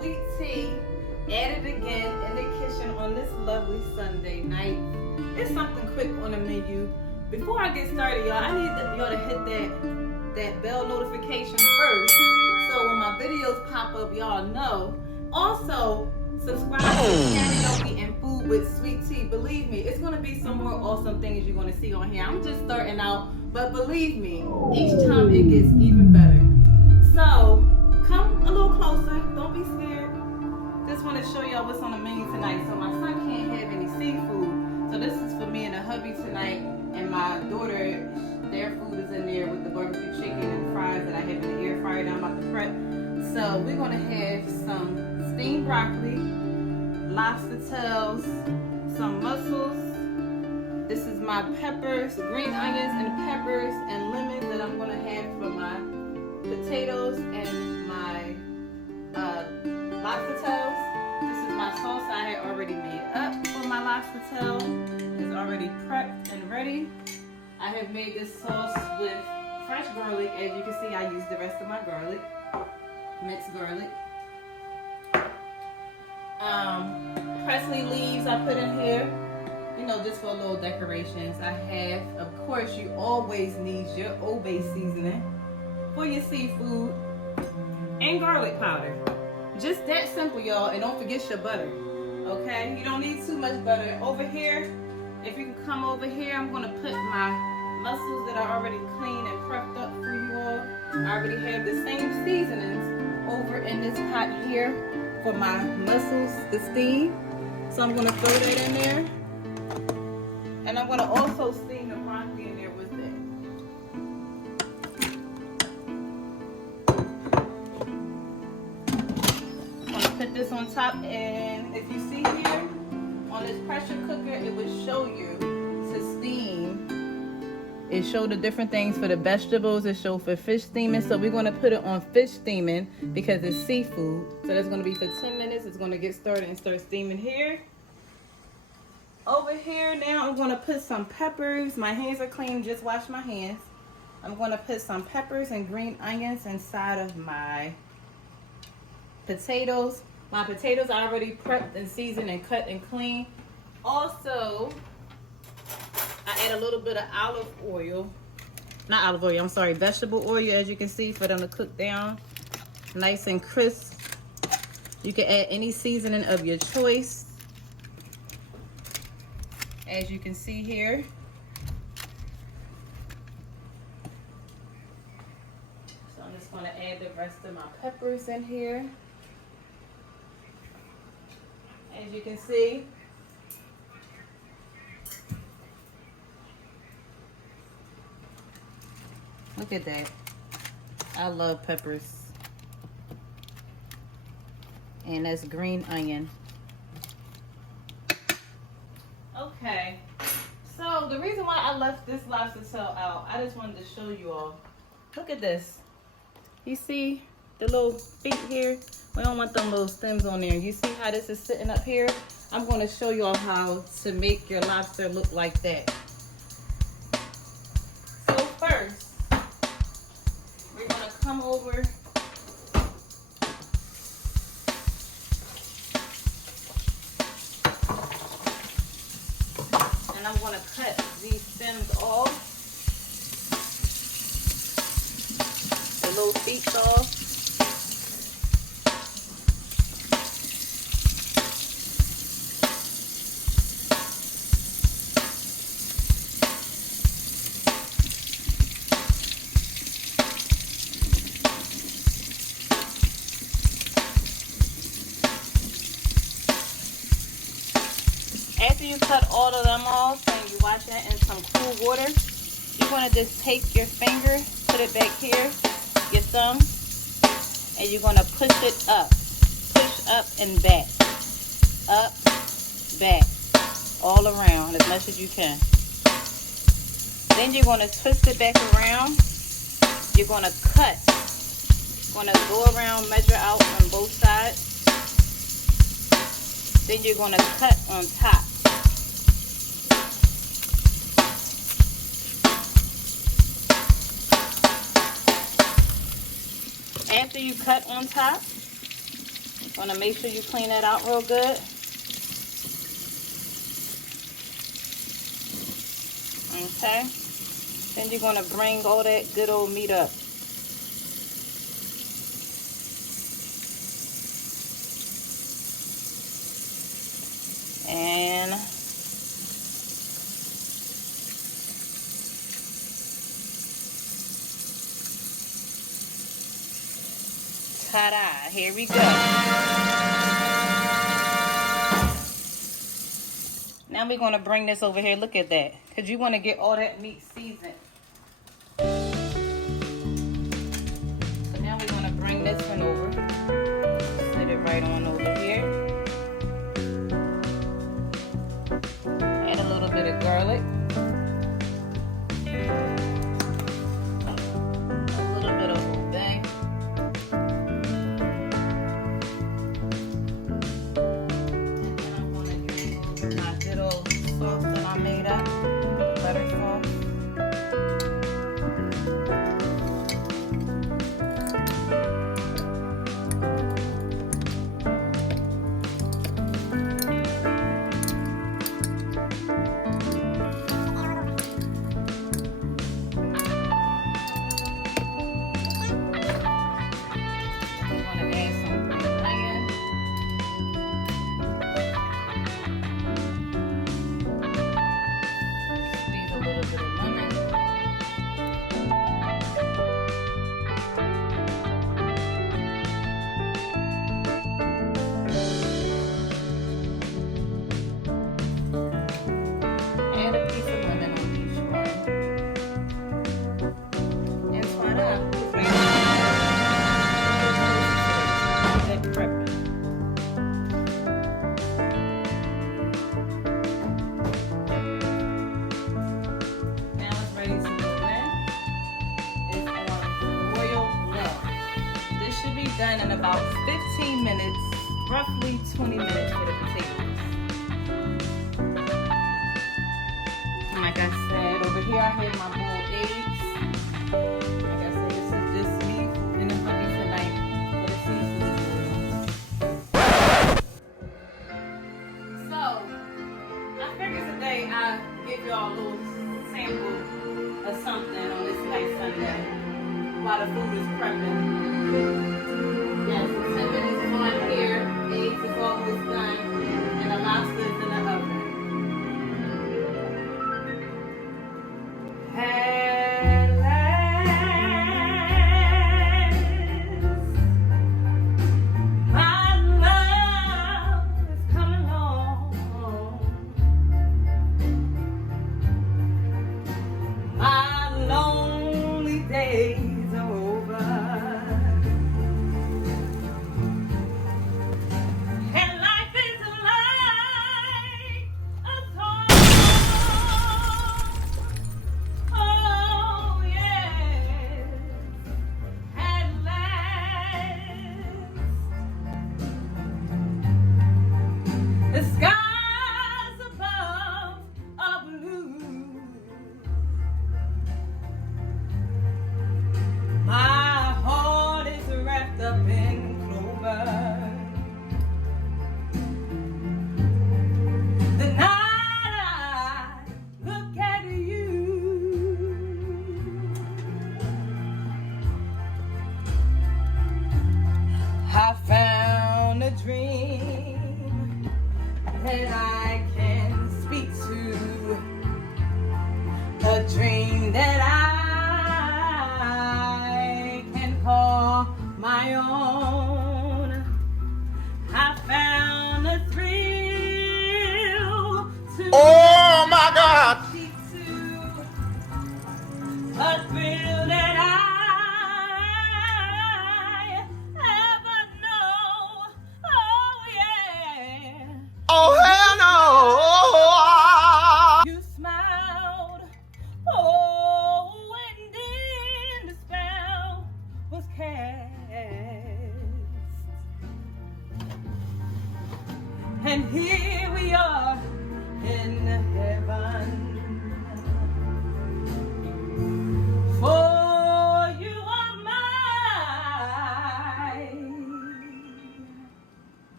Sweet tea at it again in the kitchen on this lovely Sunday night. It's something quick on the menu. Before I get started, y'all, I need y'all to hit that bell notification first, so when my videos pop up, y'all know. Also, subscribe to Karaoke and Food with Sweet Tea. Believe me, it's gonna be some more awesome things you're gonna see on here. I'm just starting out, but believe me, each time it gets even better. So come a little closer. Don't be scared. Just want to show y'all what's on the menu tonight. So my son can't have any seafood. So this is for me and the hubby tonight. And my daughter, their food is in there with the barbecue chicken and fries that I have in the air fryer that I'm about to prep. So we're going to have some steamed broccoli, lobster tails, some mussels. This is my peppers, green onions and peppers and lemons that I'm going to have for my potatoes and my lobster tails. This is my sauce I had already made up for my lobster tail. It's already prepped and ready. I have made this sauce with fresh garlic. As you can see, I used the rest of my garlic, minced garlic. Parsley leaves I put in here, you know, just for little decorations. I have, of course, you always need your Old Bay seasoning for your seafood, and garlic powder. Just that simple, y'all. And don't forget your butter, okay? You don't need too much butter. Over here, if you can come over here, I'm gonna put my mussels that are already clean and prepped up for you all. I already have the same seasonings over in this pot here for my mussels to steam. So I'm gonna throw that in there. And I'm gonna also steam the broccoli in there with it. Put this on top, and if you see here on this pressure cooker, it would show you to steam. It showed the different things for the vegetables. It showed for fish steaming. So we're going to put it on fish steaming because it's seafood. So that's going to be for 10 minutes. It's going to get started and start steaming here. Over here now, I'm going to put some peppers. My hands are clean. Just wash my hands. I'm going to put some peppers and green onions inside of my potatoes. My potatoes are already prepped and seasoned and cut and clean. Also, I add a little bit of vegetable oil, as you can see, for them to cook down nice and crisp. You can add any seasoning of your choice, as you can see here. So I'm just going to add the rest of my peppers in here. As you can see, look at that. I love peppers. And that's green onion. Okay, so the reason why I left this lobster tail out, I just wanted to show you all. Look at this. You see the little feet here? We don't want them little stems on there. You see how this is sitting up here? I'm going to show you all how to make your lobster look like that. So first, we're going to come over and I'm going to cut these stems off, the little feet off. After you cut all of them off and you wash it in some cool water, you're going to just take your finger, put it back here, your thumb, and you're going to push it up. Push up and back. Up, back. All around as much as you can. Then you're going to twist it back around. You're going to cut. You're going to go around, measure out on both sides. Then you're going to cut on top. sure you cut on top. Want to make sure you clean that out real good. Okay. Then you're going to bring all that good old meat up. And ta-da, here we go. Now we're going to bring this over here. Look at that. Because you want to get all that meat seasoned. So now we're going to bring this one over. Sit it right on over here. Add a little bit of garlic. A little bit of old bay. Sauce that I made up, butter sauce. I'm going to add some green onion. Add a piece of lemon on each one. And voila. Good prepping. Now it's ready to go in. It's on royal low. This should be done in about 15 minutes, roughly 20 minutes for the potatoes. Like I said, over here I have my boiled eggs. Like I said, this is just me in the honey tonight for the seafood. So, I figured today I'll give y'all a little sample of something on this nice Sunday while the food is prepping. Yes, 10 minutes is on here, eggs is almost done, and the lobster is in the oven.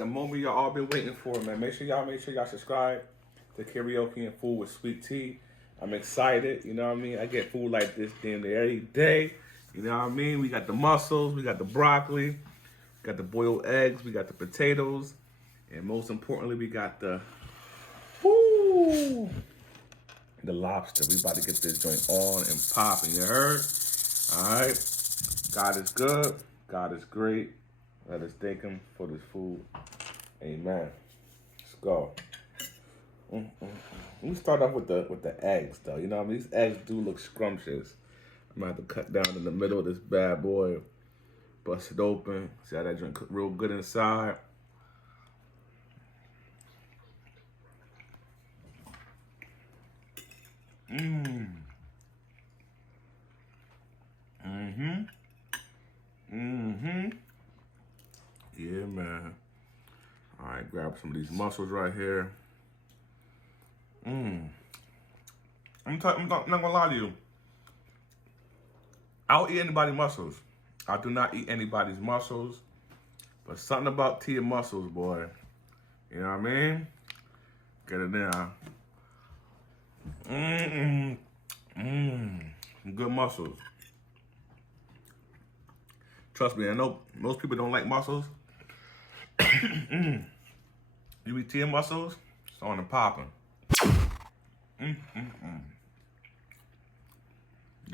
the moment y'all all been waiting for, man. Make sure y'all subscribe to Karaoke and Food with Sweet Tea. I'm excited, you know what I mean? I get food like this damn near every day. You know what I mean? We got the mussels, we got the broccoli, we got the boiled eggs, we got the potatoes, and most importantly, we got the lobster. We about to get this joint on and popping, you heard? All right. God is good. God is great. Let us thank him for this food. Amen. Let's go. Let me start off with the eggs, though. You know what I mean? These eggs do look scrumptious. I'm going to have to cut down in the middle of this bad boy. Bust it open. See how that joint cook real good inside. Yeah, man. All right, grab some of these mussels right here. I'm not gonna lie to you. I don't eat anybody's mussels. I do not eat anybody's mussels. But something about tea and mussels, boy. You know what I mean? Get it now. Good mussels. Trust me, I know most people don't like mussels. You eat tea and mussels, it's on and popping. The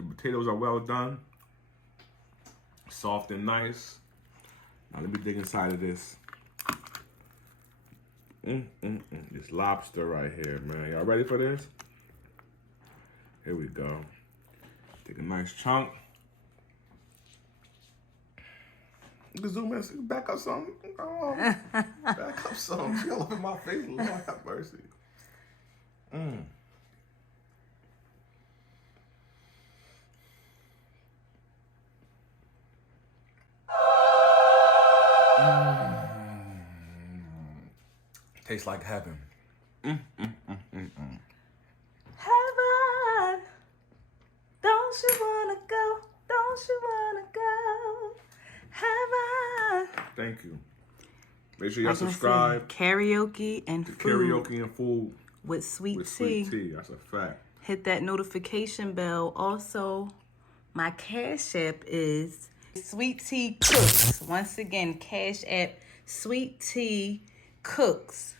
potatoes are well done, soft and nice. Now let me dig inside of this. This lobster right here, man. Y'all ready for this? Here we go. Take a nice chunk. You can zoom in, back up some. Oh, back up some. She all up in my face. Lord have mercy. Tastes like heaven. Heaven, don't you wanna go? Don't you wanna go? Heaven. Thank you. Make sure y'all subscribe. Karaoke and Food. Karaoke and Food with Sweet with Tea. Sweet Tea. That's a fact. Hit that notification bell. Also, my Cash App is Sweetteacooks. Once again, Cash App Sweetteacooks.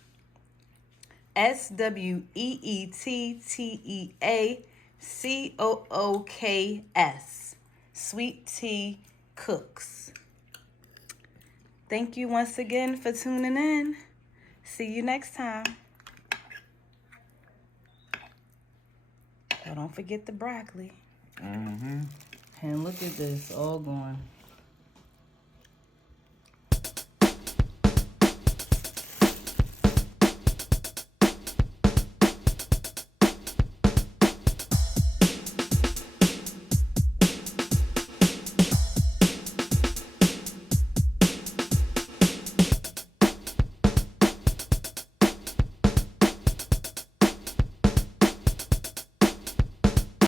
SweetteaCooks. Sweetteacooks. Thank you once again for tuning in. See you next time. Oh, don't forget the broccoli. And look at this, all gone.